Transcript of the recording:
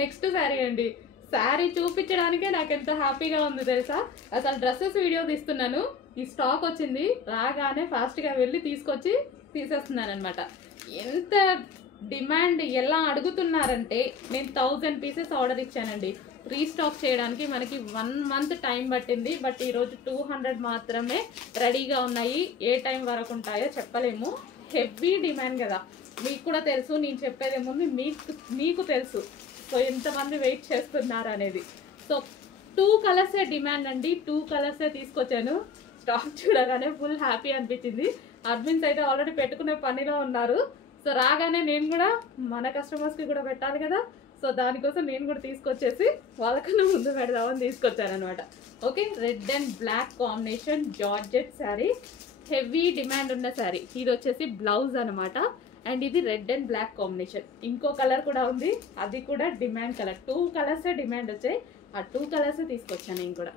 Next sari అండి. శారీ చూపించడానికే నాకు ఎంత హ్యాపీగా ఉంది తెలుసా. అసలు డ్రెస్సెస్ వీడియో తీస్తున్నాను, ఈ స్టాక్ వచ్చింది, రాగానే ఫాస్ట్గా వెళ్ళి తీసుకొచ్చి తీసేస్తున్నాను అనమాట. ఎంత డిమాండ్ ఎలా అడుగుతున్నారంటే, నేను 1000 పీసెస్ ఆర్డర్ ఇచ్చానండి. రీస్టాక్ చేయడానికి మనకి 1 మంత్ టైం పట్టింది. బట్ ఈరోజు 200 మాత్రమే రెడీగా ఉన్నాయి. ఏ టైం వరకు ఉంటాయో చెప్పలేము. హెవీ డిమాండ్ కదా, మీకు కూడా తెలుసు. నేను చెప్పేదేముంది, మీకు తెలుసు. సో ఎంతమంది వెయిట్ చేస్తున్నారు అనేది. సో 2 కలర్సే డిమాండ్ అండి. 2 కలర్సే తీసుకొచ్చాను. స్టాక్ చూడగానే ఫుల్ హ్యాపీ అనిపించింది. అడ్మిన్స్ అయితే ఆల్రెడీ పెట్టుకునే పనిలో ఉన్నారు. సో రాగానే నేను కూడా మన కస్టమర్స్కి కూడా పెట్టాలి కదా. సో దానికోసం నేను కూడా తీసుకొచ్చేసి వాళ్ళకన్నా ముందు పెడదామని తీసుకొచ్చాను అనమాట. Okay, red and black combination georgette sari, heavy demand ఉన్న శారీ. ఇది వచ్చేసి బ్లౌజ్ అనమాట. అండ్ ఇది రెడ్ అండ్ బ్లాక్ కాంబినేషన్. ఇంకో కలర్ కూడా ఉంది, అది కూడా డిమాండ్ కలర్. 2 కలర్సే డిమాండ్ వచ్చాయి. ఆ 2 కలర్సే తీసుకొచ్చాను నేను కూడా.